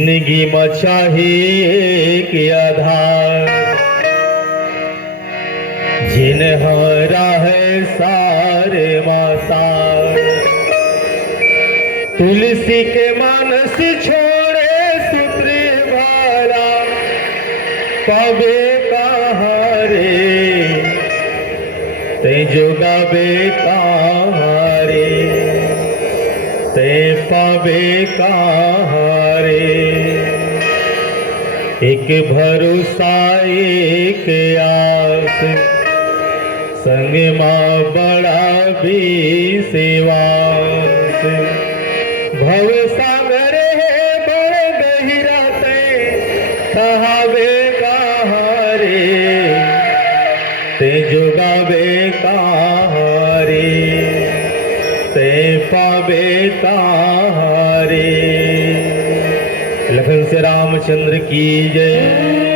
जिंदगी में चाहिए के आधार जिन्हरा है सारे मासार। तुलसी के मानस छोड़े सूत्र वाला पावे कहाँ रे ते जोगावे कहाँ रे ते पावे कहाँ रे। एक भरोसा एक आस संग माँ बड़ा भी सेवास। भव सागर है बड़ गहिरा कहावे कहाँ रे ते जोगावे कहाँ रे ते पावे कहाँ रे। लखन से रामचंद्र की जय।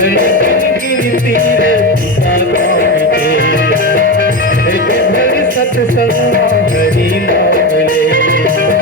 गिनती रे पूजा काम के एक भर सत्संग हरि नाम ले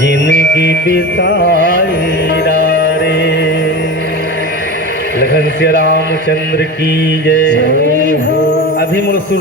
जिंदगी बिताई रे लखन श्री रामचंद्र की जय। अभी मुझे